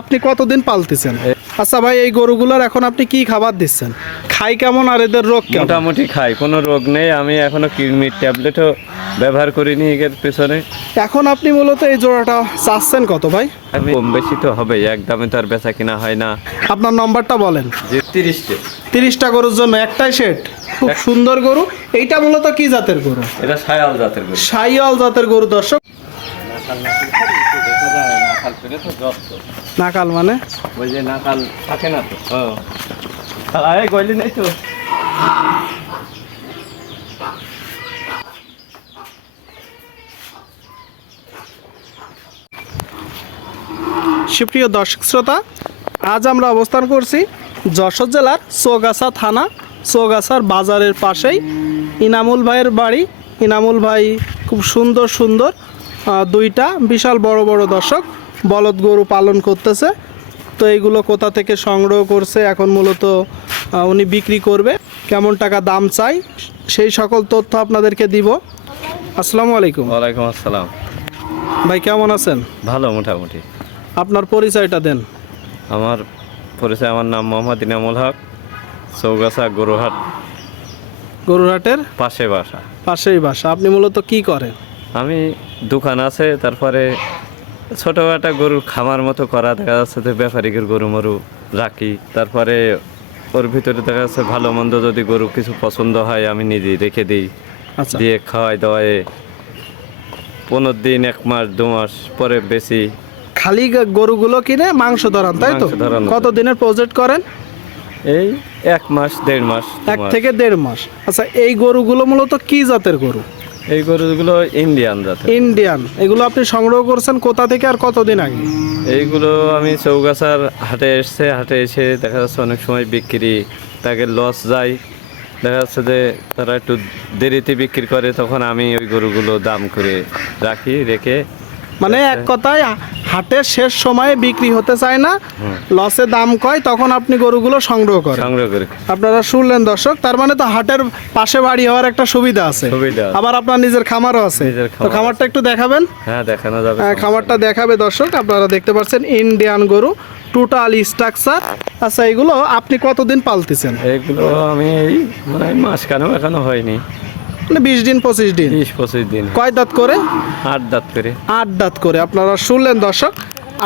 আপনি কতদিন পালতেছেন? আচ্ছা ভাই এই গরুগুলোর এখন আপনি কি খাবার দিচ্ছেন? খাই কেমন আর এদের রোগ কেমন? মোটামুটি খাই কোনো রোগ নেই। আমি এখনও কিডনির ট্যাবলেটও ব্যবহার করিনি এর পেছনে। এখন আপনি মূলত এই জোড়াটা চাচ্ছেন কত ভাই? আমি কম বেশি তো হবেই একদমই তো আর বেচা কিনা হয় না। আপনার নম্বরটা বলেন। যে তিরিশটে। তিরিশটা গরুর জন্য একটাই সেট? খুব সুন্দর গরু। এইটা মূলত কি জাতের গরু? এটা সায়াল জাতের গরু। সাইয়াল জাতের গরু দর্শক। নাকাল মানে? ওই যে নাকাল থাকে না তো। আরে গলি নেই তো। সুপ্রিয় দর্শক শ্রোতা আজ আমরা অবস্থান করছি যশোর জেলার চৌগাছা থানা চৌগাছার বাজারের পাশেই। ইনামুল ভাইয়ের বাড়ি। ইনামুল ভাই খুব সুন্দর সুন্দর দুইটা বিশাল বড় বড় দর্শক। বলদ গরু পালন করতেছে। তো এইগুলো কোথা থেকে সংগ্রহ করছে এখন মূলত উনি বিক্রি করবে কেমন টাকা দাম চাই সেই সকল তথ্য আপনাদেরকে দিব। আসসালামু আলাইকুম। ওয়ালাইকুম আসসালাম। ভাই কেমন আছেন? ভালো মোটামুটি। আপনার পরিচয়টা দেন। আমার পরিচয় আমার নাম মোহাম্মদ ইনামুল হক চৌগাছা গরুহাট। গরুরহাটের পাশে বাসা। পাশেই বাসা। আপনি মূলত কি করেন? আমি দোকান আছে তারপরে ছোটো একটা গরুর খামার মতো করা দেখা যাচ্ছে যে ব্যাপারীদের গরু মরু রাখি। তারপরে ওর ভিতরে দেখা যাচ্ছে ভালো মন্দ যদি গরু কিছু পছন্দ হয় আমি নিজেই রেখে দিই। আচ্ছা। দিয়ে খাওয়াই দাওয়াই পনেরো দিন এক মাস দু মাস পরে বেশি। খালি গরুগুলো কিনে মাংস ধরান তাই তো? কত দিনের প্রজেক্ট করেন? এই এক মাস দেড় মাস এক থেকে দেড় মাস। আচ্ছা এই গরুগুলো মূলত কি জাতের গরু? এই গরুগুলো ইন্ডিয়ান জাতের। ইন্ডিয়ান এগুলো আপনি সংগ্রহ করছেন কোথা থেকে আর কতদিন আগে? এইগুলো আমি চৌগাছার হাটে এসছে হাটে এসে দেখা যাচ্ছে অনেক সময় বিক্রি তাকে লস যায়। দেখা যাচ্ছে যে তারা একটু দেরিতে বিক্রি করে তখন আমি ওই গরুগুলো দাম করে রাখি রেখে মানে এক কথায় হাটের শেষ সময়ে বিক্রি হতে চায় না লসে দাম কয় তখন আপনি গরুগুলো সংগ্রহ করেন। সংগ্রহ করে। আপনারা শুনলেন দর্শক তার মানে তো হাটের পাশে বাড়ি হওয়ার একটা সুবিধা আছে। আবার আপনার নিজের খামারও আছে। তো খামারটা একটু দেখাবেন? হ্যাঁ দেখানো যাবে। হ্যাঁ, খামারটা দেখাবে দর্শক আপনারা দেখতে পাচ্ছেন ইন্ডিয়ান গরু টোটাল স্ট্রাকচার আচ্ছা এগুলো আপনি কতদিন পালতেছেন? এইগুলো আমি এই মানে মাস কেন এখনও হয়নি। মানে বিশ দিন পঁচিশ দিন? বিশ পঁচিশ দিন। কয় দাঁত করে? আট দাঁত করে। আট দাঁত করে। আপনারা শুনলেন দর্শক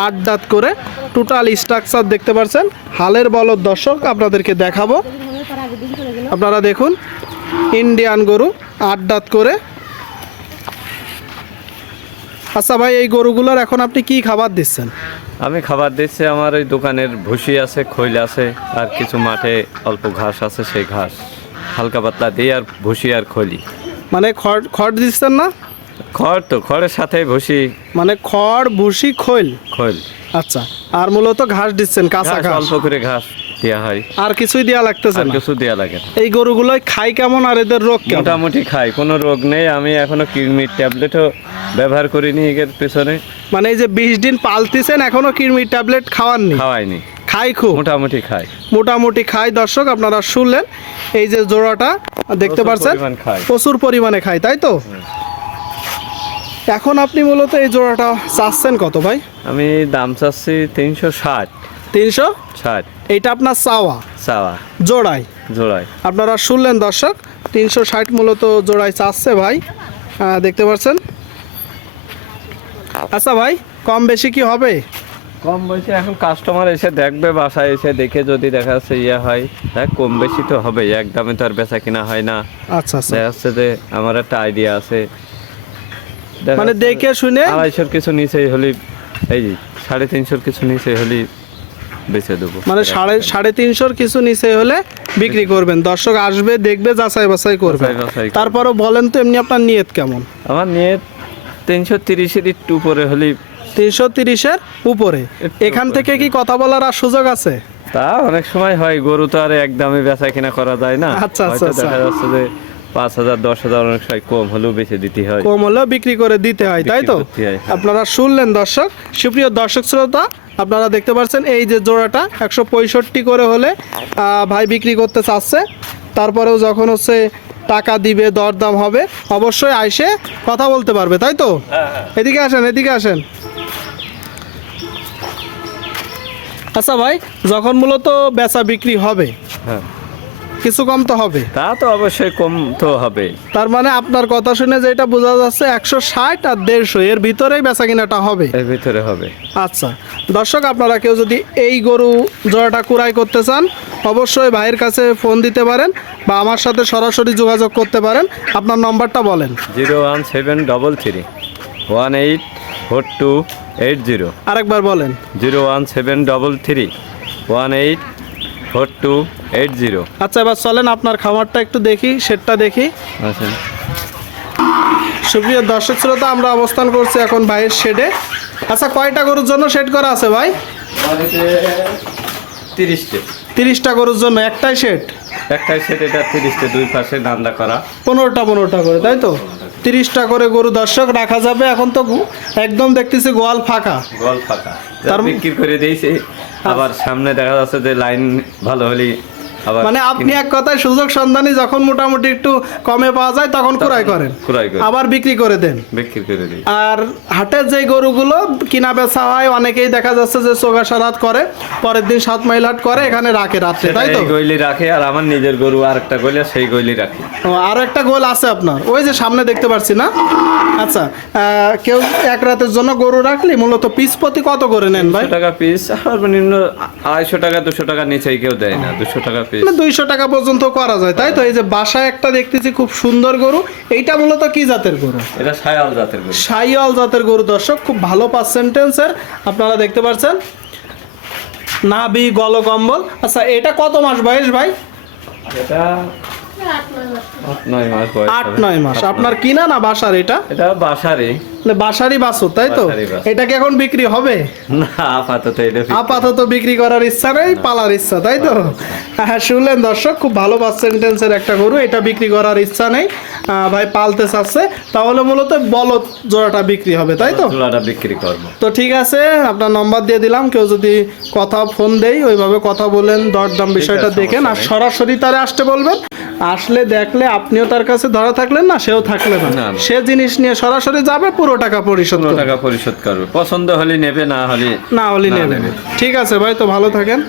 আট দাঁত করে টোটাল স্ট্রাকচার দেখতে পাচ্ছেন। হালের বলদ দর্শক আপনাদেরকে দেখাবো। আপনারা দেখুন ইন্ডিয়ান গরু আট দাঁত করে। আচ্ছা ভাই এই গরুগুলোর এখন আপনি কি খাবার দিচ্ছেন? আমি খাবার দিচ্ছি আমার ওই দোকানের ভুসি আছে খৈল আছে আর কিছু মাঠে অল্প ঘাস আছে সেই ঘাস। হালকা পাতলা দিই আর ভুসি আর খলি। মানে খড় খড় দিচ্ছেন না? খড় তো খড়ের সাথে ভুসি। মানে খড় ভুসি খৈল? খৈল। আচ্ছা আর মূলত ঘাস দিচ্ছেন কাঁচা ঘাস অল্প করে ঘাস দেওয়া হয়। আর কিছুই দেওয়া লাগতেছে না? কিছু দেওয়া লাগে এই গরুগুলো খাই কেমন আর এদের রোগ কেমন? মোটামুটি খাই কোনো রোগ নেই। আমি এখনও কিডনির ট্যাবলেটও ব্যবহার করিনি এর পেছনে। মানে এই যে বিশ দিন পালতেছেন এখনও কৃমি ট্যাবলেট খাওয়াননি? খাওয়াইনি। খাই খুব। মোটামুটি খাই। মোটামুটি খাই। দর্শক আপনারা শুনলেন এই যে জোড়াটা দেখতে পাচ্ছেন প্রচুর পরিমাণে খাই তাই তো? এখন আপনি মূলত এই জোড়াটা চাচ্ছেন কত ভাই? আমি দাম চাচ্ছি তিনশো ষাট। তিনশো? ষাট। এইটা আপনার চাওয়া? চাওয়া। জোড়াই? জোড়াই। আপনারা শুনলেন দর্শক তিনশো ষাট মূলত জোড়াই চাচ্ছে ভাই। দেখতে পাচ্ছেন আচ্ছা ভাই কম বেশি কি হবে? কম বেশি এখন কাস্টমার এসে দেখবে বাসায় এসে দেখে যদি দেখা যাচ্ছে ইয়ে হয় দেখ কম বেশি তো হবে এক দামে তো আর বেচা কিনা হয় না। আচ্ছা আচ্ছা। দেখা যাচ্ছে যে আমার একটা আইডিয়া আছে। মানে দেখে শুনে আড়াইশোর কিছু নিচেই হলি এই সাড়ে তিনশোর কিছু নিচেই হলি বেচে দেবো। মানে সাড়ে সাড়ে তিনশোর কিছু নিচে হলে বিক্রি করবেন। দর্শক আসবে দেখবে যাচাই বাছাই করবে। তারপরও বলেন তো এমনি আপনার নিয়ত কেমন? আমার নিয়ে তিনশো তিরিশের একটু উপরে হলি তিনশো তিরিশের উপরে। এখান থেকে কি কথা বলার আর সুযোগ আছে? তা অনেক সময় হয় গরু তো আর এক দামে বেচা কিনা করা যায় না। আচ্ছা, আচ্ছা, আচ্ছা। দেখা যাচ্ছে যে পাঁচ হাজার দশ হাজার অনেক সময় কম হলেও বেচে দিতে হয়। কম হলেও বিক্রি করে দিতে হয় তাই তো? হয়, হ্যাঁ। আপনারা শুনলেন দর্শক সুপ্রিয় দর্শক শ্রোতা আপনারা দেখতে পাচ্ছেন এই যে জোড়াটা একশো পঁয়ষট্টি করে হলে আহ, ভাই বিক্রি করতে চাচ্ছে। তারপরেও যখন হচ্ছে টাকা দিবে দরদাম হবে অবশ্যই আইসে কথা বলতে পারবে তাই তো? এদিকে আসেন এদিকে আসেন। আচ্ছা ভাই যখন মূলত বেচা বিক্রি হবে হ্যাঁ। কিছু কম তো হবে? তা তো অবশ্যই কম তো হবে। তার মানে আপনার কথা শুনে যেটা বোঝা যাচ্ছে একশো ষাট আর দেড়শো এর ভিতরেই বেচা কিনাটা হবে। এর ভিতরে হবে। আচ্ছা দর্শক আপনারা কেউ যদি এই গরু জোড়াটা কুড়াই করতে চান অবশ্যই ভাইয়ের কাছে ফোন দিতে পারেন বা আমার সাথে সরাসরি যোগাযোগ করতে পারেন। আপনার নম্বরটা বলেন। Zero one seven double three one eight four two eight zero. আরেকবার বলেন। Zero one seven double three one eight four two eight zero. আচ্ছা এবার চলেন আপনার খামারটা একটু দেখি সেটটা দেখি। আচ্ছা। সুপ্রিয় দর্শক শ্রোতা আমরা অবস্থান করছি এখন ভাইয়ের শেডে। আচ্ছা কয়টা গরুর জন্য শেড করা আছে ভাই? তিরিশটে। তিরিশটা গরুর জন্য একটাই শেড? একটাই শেড এটা তিরিশটা দুই পাশে দান্দা করা। পনেরোটা পনেরোটা করে তাই তো? তিরিশটা করে গরু দর্শক রাখা যাবে। এখন তো একদম দেখতেছি গোয়াল ফাঁকা। গোয়াল ফাঁকা। তার- বিক্রি করে দিয়েছে। আবার সামনে দেখা যাচ্ছে যে লাইন ভালো হলে মানে আপনি এক কথায় সুযোগ সন্ধানী যখন মোটামুটি একটু কমে পাওয়া যায় তখন ক্রয় করেন। ক্রয় আবার বিক্রি করে দেন। বিক্রি করে দিই আর হাটের যে গরুগুলো কিনা বেচা হয় অনেকেই দেখা যাচ্ছে যে চোগাশার হাট করে পরের দিন সাত মাইল হাট করে এখানে রাখে রাত্রে তাই তো? গইলি রাখে আর আমার নিজের গরু আর একটা গইলে সেই গইলি রাখি। ও, আরও একটা গোল আছে আপনার। ওই যে সামনে দেখতে পাচ্ছি না? আচ্ছা আহ, কেউ এক রাতের জন্য গরু রাখলি মূলত পিস প্রতি কত করে নেন ভাই? টাকা পিস সর্বনিম্ন আড়াইশো টাকা দুশো টাকা নিচেই কেউ দেয় না। দুশো টাকা পিস মানে দুইশো টাকা পর্যন্ত করা যায় তাই তো? এই যে বাসায় একটা দেখতেছি খুব সুন্দর গরু এইটা মূলত কি জাতের গরু? এটা সাইয়াল জাতের গরু। সাইয়াল জাতের গরু দর্শক খুব ভালো পার্সেন্টেন্সের আপনারা দেখতে পাচ্ছেন নাভি গলকম্বল আচ্ছা এটা কত মাস বয়স ভাই? এটা আট নয় মাস। আপনার কিনা না বাসার এটা? এটা বাসারে মানে বাসারই বাছুর তাই তো? এটা কি এখন বিক্রি হবে? না আপাতত এটা আপাতত বিক্রি করার ইচ্ছা নেই পালার ইচ্ছা তাই তো? হ্যাঁ শুনলেন দর্শক খুব ভালো একটা গরু এটা বিক্রি করার ইচ্ছা নেই। ভাই পালতে চাচ্ছে। তাহলে মূলত বলদ জোড়াটা বিক্রি হবে তাই তো? বিক্রি করব। তো ঠিক আছে আপনার নম্বর দিয়ে দিলাম কেউ যদি কথা ফোন দেই ওইভাবে কথা বলেন দরদাম বিষয়টা দেখেন আর সরাসরি তারে আসতে বলবেন। আসলে দেখলে আপনিও তার কাছে ধরা থাকলেন না সেও থাকলে না। সে জিনিস নিয়ে সরাসরি যাবে পুরো টাকা পরিশোধ টাকা পরিশোধ করবে। পছন্দ হলে নেবে না হলে না হলে নেবে। ঠিক আছে ভাই তো ভালো থাকেন।